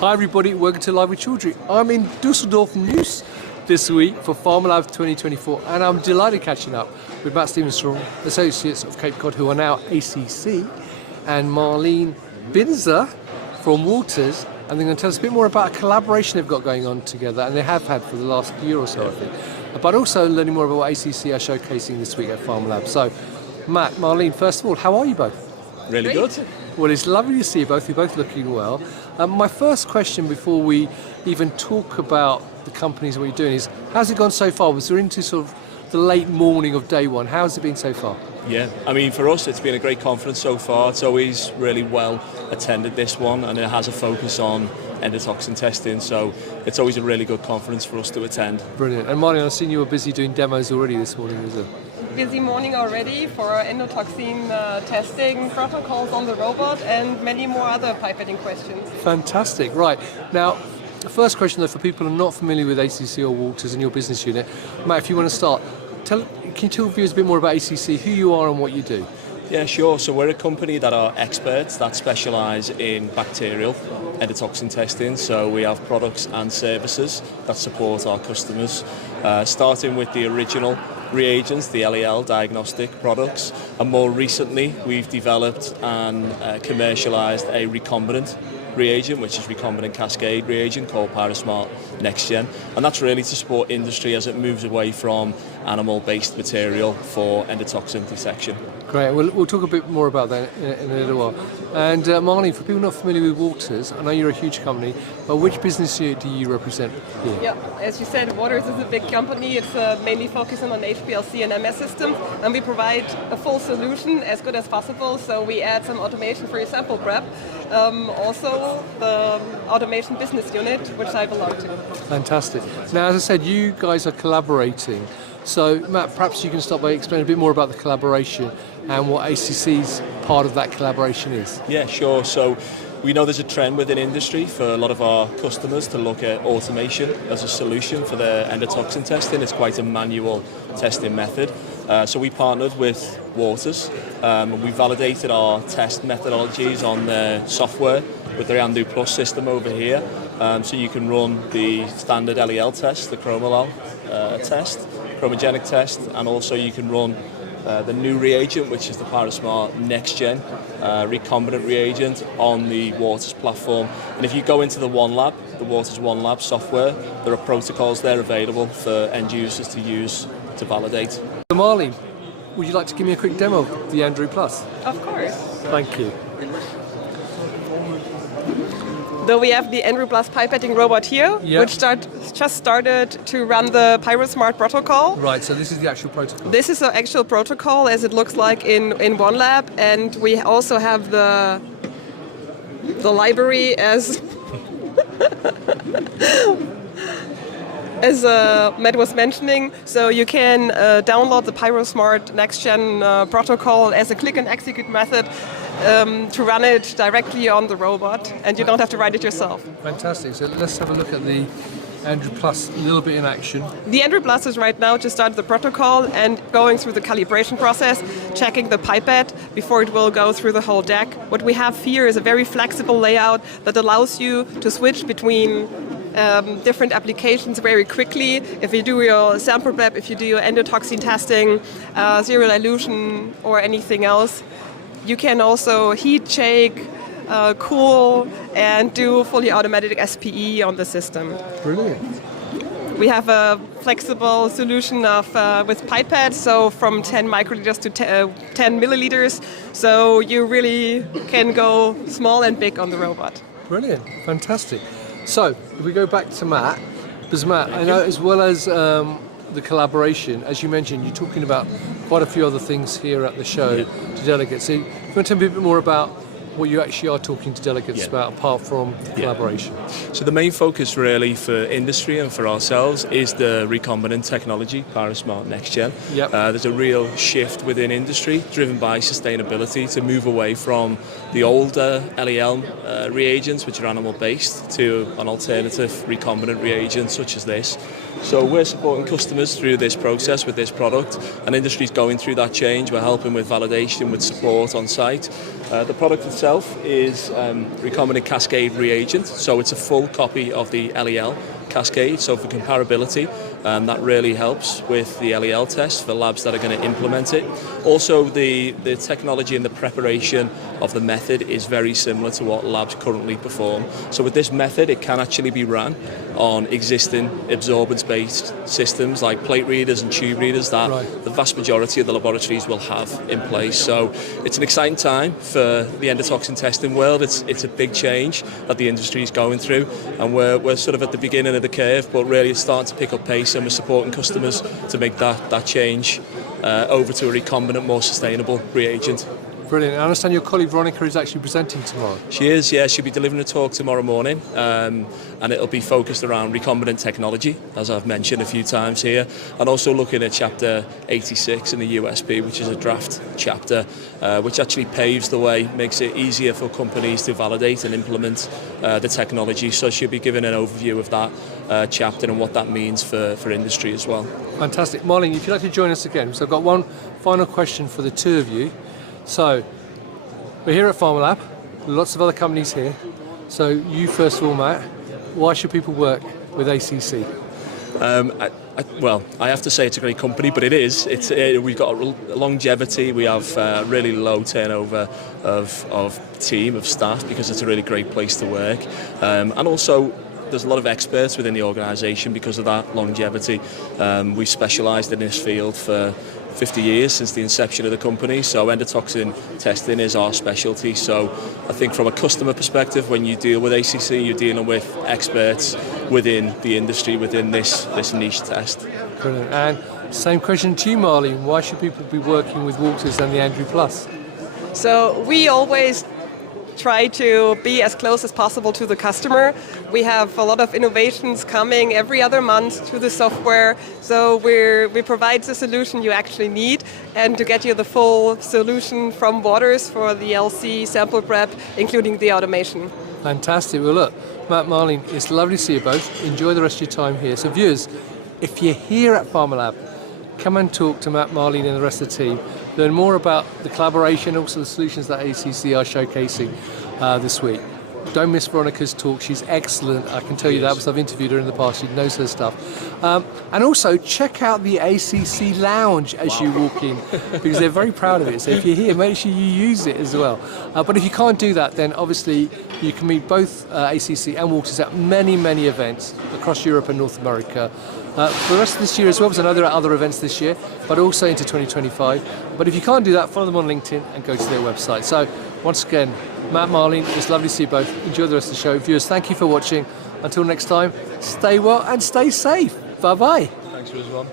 Hi everybody, welcome to Live with Children. I'm in Dusseldorf News this week for Pharmalab 2024 and I'm delighted catching up with Matt Stevenson from Associates of Cape Cod, who are now ACC, and Marlene Binzer from Waters, and they're going to tell us a bit more about a collaboration they've got going on together, and they have had for the last year or so, I think, but also learning more about what ACC are showcasing this week at Pharmalab. So Matt, Marlene, first of all, how are you both? Really good. Well, it's lovely to see you both. You're both looking well. My first question before we even talk about the companies and what you're doing is, how's it gone so far? Was there into sort of the late morning of day one? How's it been so far? Yeah, I mean, for us, it's been a great conference so far. It's always really well attended, this one, and it has a focus on endotoxin testing, so it's always a really good conference for us to attend. Brilliant. And Marlene, I've seen you were busy doing demos already this morning, was it? Busy morning already for endotoxin testing, protocols on the robot, and many more other pipetting questions. Fantastic. Right. Now, the first question, though, for people who are not familiar with ACC or Waters and your business unit, Matt, if you want to start, can you tell viewers a bit more about ACC, who you are and what you do? Yeah, sure. So we're a company that are experts that specialise in bacterial endotoxin testing. So we have products and services that support our customers, starting with the original reagents, the LEL diagnostic products, and more recently we've developed and commercialised a recombinant reagent, which is recombinant cascade reagent called Pyrogen 𝐂𝐸𝐷𝐿, and that's really to support industry as it moves away from animal-based material for endotoxin detection. Great, we'll talk a bit more about that in a little while. And Marlene, for people not familiar with Waters, I know you're a huge company, but which business unit do you represent here? Yeah, as you said, Waters is a big company. It's mainly focusing on HPLC and MS systems, and we provide a full solution as good as possible. So we add some automation for your sample prep. Also the automation business unit, which I belong to. Fantastic. Now, as I said, you guys are collaborating. So, Matt, perhaps you can start by explaining a bit more about the collaboration and what ACC's part of that collaboration is. Yeah, sure. So we know there's a trend within industry for a lot of our customers to look at automation as a solution for their endotoxin testing. It's quite a manual testing method. So we partnered with Waters. We validated our test methodologies on their software with their Andu Plus system over here. So you can run the standard LEL test, the chromolal test, chromogenic test, and also you can run the new reagent, which is the Pyrogen 𝐂𝐸𝐷𝐿 recombinant reagent on the Waters platform. And if you go into the One Lab, the Waters One Lab software, there are protocols there available for end users to use to validate. So Marlene, would you like to give me a quick demo of the Andrew Plus? Of course. Thank you. Though we have the Andrew Plus pipetting robot here, which just started to run the PyroSmart protocol. Right, so this is the actual protocol. This is the actual protocol as it looks like in One Lab, and we also have the library as as Matt was mentioning. So you can download the PyroSmart next-gen protocol as a click and execute method to run it directly on the robot, and you don't have to write it yourself. Fantastic. So let's have a look at the Andrew Plus a little bit in action. The Andrew Plus is right now just started the protocol and going through the calibration process, checking the pipette before it will go through the whole deck. What we have here is a very flexible layout that allows you to switch between different applications very quickly. If you do your sample prep, if you do your endotoxin testing, zero dilution, or anything else. You can also heat, shake, cool, and do fully automatic SPE on the system. Brilliant. We have a flexible solution of with pipettes, so from 10 microliters to 10 milliliters. So you really can go small and big on the robot. Brilliant. Fantastic. So if we go back to Matt, because Matt, I know as well as the collaboration, as you mentioned, you're talking about quite a few other things here at the show to delegates. So you want to tell me a bit more about what you actually are talking to delegates about apart from collaboration? So the main focus really for industry and for ourselves is the recombinant technology, PyroSmart 𝐂𝐸𝐷𝐿. There's a real shift within industry driven by sustainability to move away from the older LEL reagents, which are animal-based, to an alternative recombinant reagent such as this. So we're supporting customers through this process with this product, and industry's going through that change. We're helping with validation, with support on site, The product itself is recombinant cascade reagent, so it's a full copy of the LEL cascade. So for comparability, that really helps with the LEL test for labs that are going to implement it. Also, the technology and the preparation of the method is very similar to what labs currently perform. So with this method, it can actually be ran on existing absorbance-based systems like plate readers and tube readers that the vast majority of the laboratories will have in place. So it's an exciting time for the endotoxin testing world. It's a big change that the industry is going through, and we're sort of at the beginning of the curve, but really it's starting to pick up pace, and we're supporting customers to make that change over to a recombinant, more sustainable reagent. Brilliant. I understand your colleague Veronika is actually presenting tomorrow. She is, yeah. She'll be delivering a talk tomorrow morning, and it'll be focused around recombinant technology, as I've mentioned a few times here, and also looking at Chapter 86 in the USP, which is a draft chapter, which actually paves the way, makes it easier for companies to validate and implement the technology. So she'll be giving an overview of that chapter and what that means for industry as well. Fantastic. Marlene, if you'd like to join us again, so I've got one final question for the two of you. So, we're here at Pharmalab, lots of other companies here. So, you first of all, Matt, why should people work with ACC? Well, I have to say it's a great company, but it is. We've got a longevity. We have really low turnover of team, of staff, because it's a really great place to work. And also, there's a lot of experts within the organisation because of that longevity. We've specialised in this field for 50 years since the inception of the company, so endotoxin testing is our specialty. So I think from a customer perspective, when you deal with ACC, you're dealing with experts within the industry, within this niche test. Brilliant. And same question to you, Marlene, why should people be working with Walters and the Andrew Plus? So we always try to be as close as possible to the customer. We have a lot of innovations coming every other month to the software, so we provide the solution you actually need, and to get you the full solution from Waters for the LC sample prep, including the automation. Fantastic. Well, look, Matt, Marlene, it's lovely to see you both. Enjoy the rest of your time here. So viewers, if you're here at Pharmalab, come and talk to Matt, Marlene and the rest of the team. Learn more about the collaboration, also the solutions that ACC are showcasing this week. Don't miss Veronika's talk. She's excellent. I can tell you that because I've interviewed her in the past. She knows her stuff. And also check out the ACC lounge as you walk in, because they're very proud of it. So if you're here, make sure you use it as well. But if you can't do that, then obviously you can meet both ACC and Walters at many, many events across Europe and North America. For the rest of this year as well, because I know there are other events this year, but also into 2025. But if you can't do that, follow them on LinkedIn and go to their website. So once again, Matt, Marlene, it's lovely to see you both. Enjoy the rest of the show. Viewers, thank you for watching. Until next time, stay well and stay safe. Bye-bye. Thanks, Rizwan.